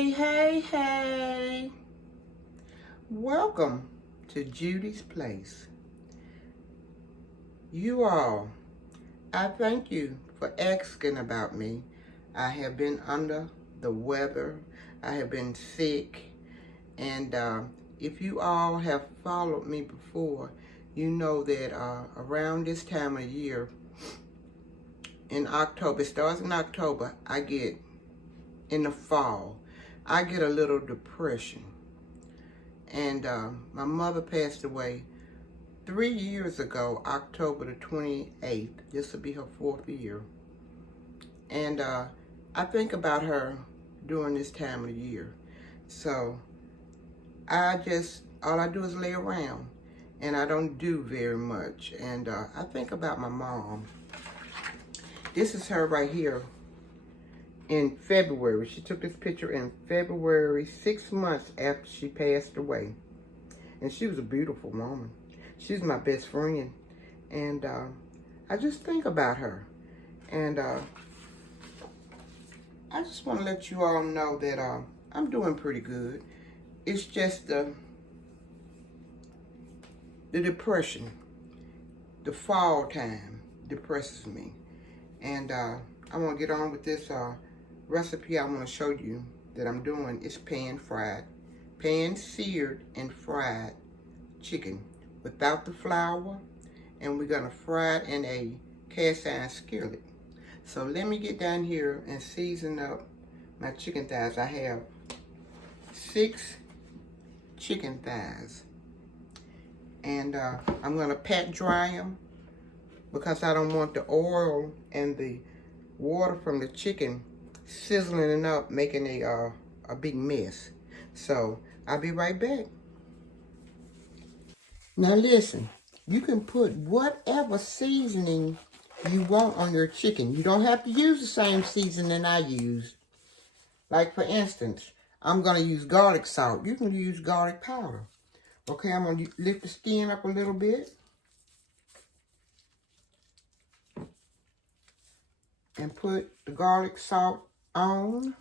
Hey. Welcome to Judy's Place. You all, I thank you for asking about me. I have been under the weather. I have been sick. And if you all have followed me before, you know that around this time of year, in October, it starts in October, in the fall, I get a little depression. And my mother passed away 3 years ago, October the 28th. This will be her 4th year. And I think about her during this time of the year. So all I do is lay around, and I don't do very much. And I think about my mom. This is her right here in February. She took this picture in February, 6 months after she passed away. And she was a beautiful woman. She's my best friend. And I just think about her. And I just want to let you all know that I'm doing pretty good. It's just the depression. The fall time depresses me. And I want to get on with this recipe I want to show you that I'm doing. It's pan-seared and fried chicken without the flour, and we're gonna fry it in a cast iron skillet. So let me get down here and season up my chicken thighs. I have 6 chicken thighs, and I'm gonna pat dry them because I don't want the oil and the water from the chicken sizzling it up, making a big mess. So I'll be right back. Now listen, you can put whatever seasoning you want on your chicken. You don't have to use the same seasoning I use. Like for instance, I'm gonna use garlic salt. You can use garlic powder. Okay, I'm gonna lift the skin up a little bit. And put the garlic salt on.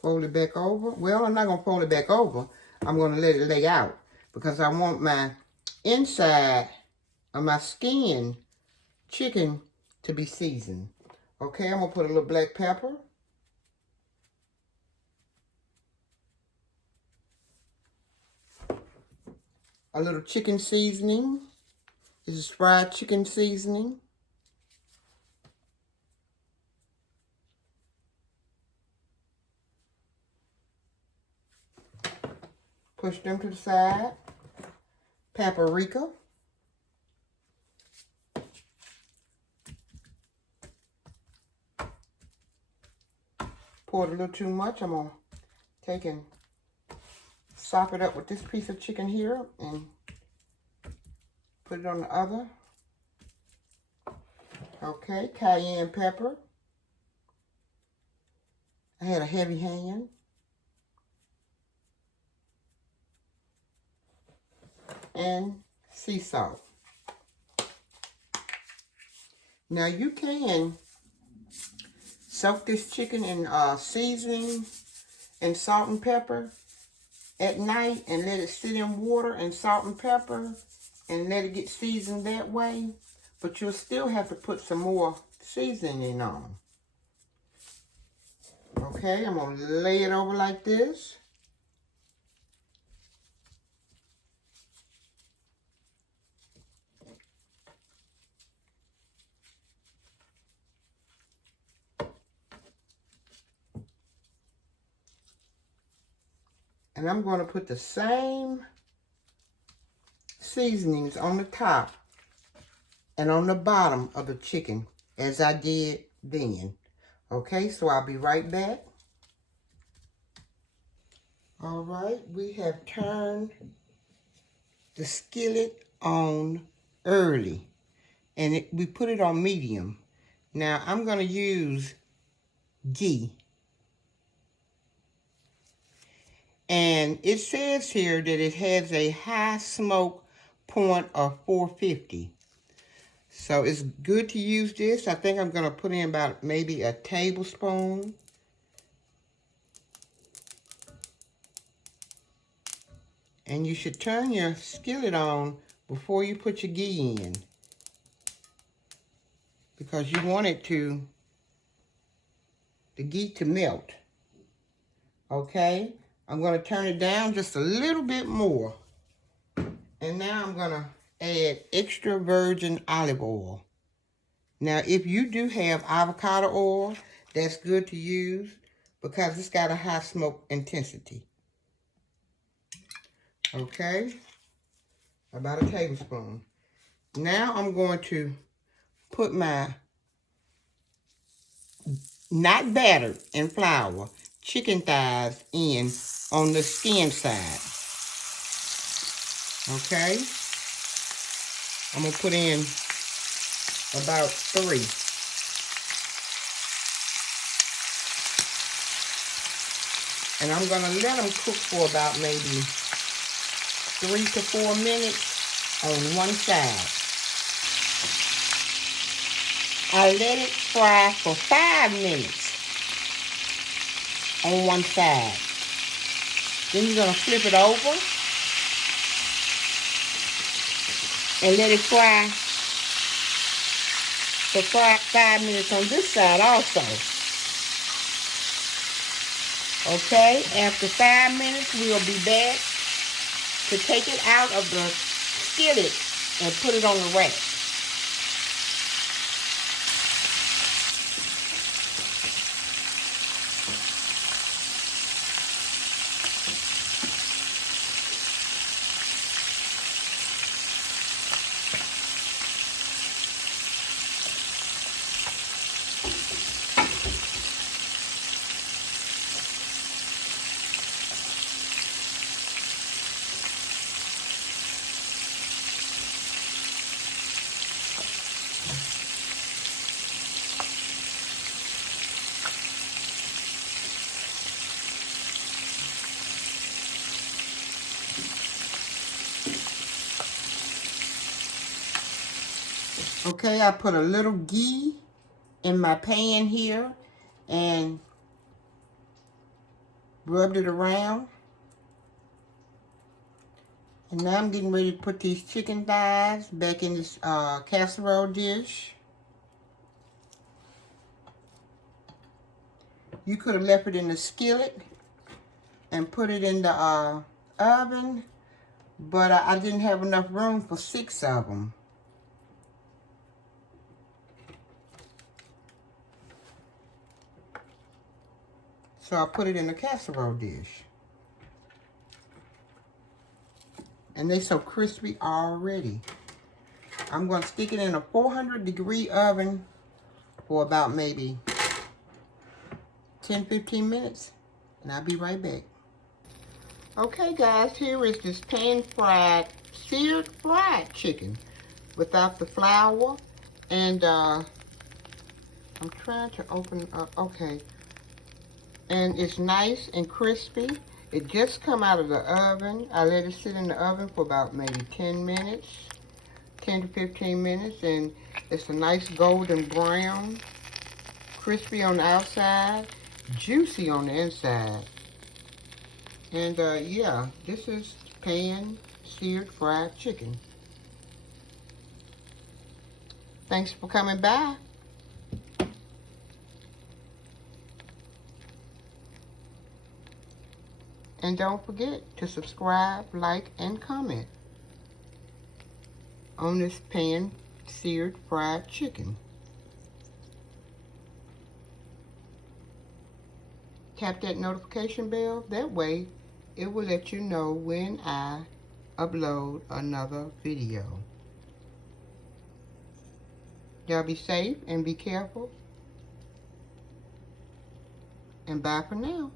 Fold it back over. Well, I'm not going to fold it back over. I'm going to let it lay out because I want my inside of my skin chicken to be seasoned. Okay, I'm going to put a little black pepper. A little chicken seasoning. This is fried chicken seasoning. Push them to the side. Paprika. Poured a little too much. I'm going to take and sop it up with this piece of chicken here and put it on the other. Okay, cayenne pepper. I had a heavy hand. And sea salt. Now you can soak this chicken in seasoning and salt and pepper at night and let it sit in water and salt and pepper and let it get seasoned that way. But you'll still have to put some more seasoning on. Okay, I'm going to lay it over like this. And I'm going to put the same seasonings on the top and on the bottom of the chicken as I did then. Okay, so I'll be right back. All right, we have turned the skillet on early, and we put it on medium. Now I'm going to use ghee. And And it says here that it has a high smoke point of 450. So it's good to use this. I think I'm going to put in about maybe a tablespoon. And you should turn your skillet on before you put your ghee in, because you want it the ghee to melt. Okay? I'm going to turn it down just a little bit more. And now I'm going to add extra virgin olive oil. Now, if you do have avocado oil, that's good to use because it's got a high smoke intensity. Okay? About a tablespoon. Now I'm going to put my not battered in flour chicken thighs in on the skin side. Okay? I'm going to put in about 3. And I'm going to let them cook for about maybe 3 to 4 minutes on one side. I let it fry for 5 minutes on one side. Then you're going to flip it over and let it fry for 5 minutes on this side also. Okay, after 5 minutes, we'll be back to take it out of the skillet and put it on the rack. Okay, I put a little ghee in my pan here and rubbed it around. And now I'm getting ready to put these chicken thighs back in this casserole dish. You could have left it in the skillet and put it in the oven, but I didn't have enough room for 6 of them. So I put it in the casserole dish. And they're so crispy already. I'm going to stick it in a 400-degree oven for about maybe 10-15 minutes. And I'll be right back. Okay, guys, here is this pan-fried, seared fried chicken without the flour. And I'm trying to open up. Okay. And it's nice and crispy. It just come out of the oven. I let it sit in the oven for about maybe 10 minutes, 10 to 15 minutes, and it's a nice golden brown, crispy on the outside, juicy on the inside. And yeah, this is pan seared fried chicken. Thanks for coming by. And don't forget to subscribe, like, and comment on this pan seared fried chicken. Tap that notification bell. That way, it will let you know when I upload another video. Y'all be safe and be careful. And bye for now.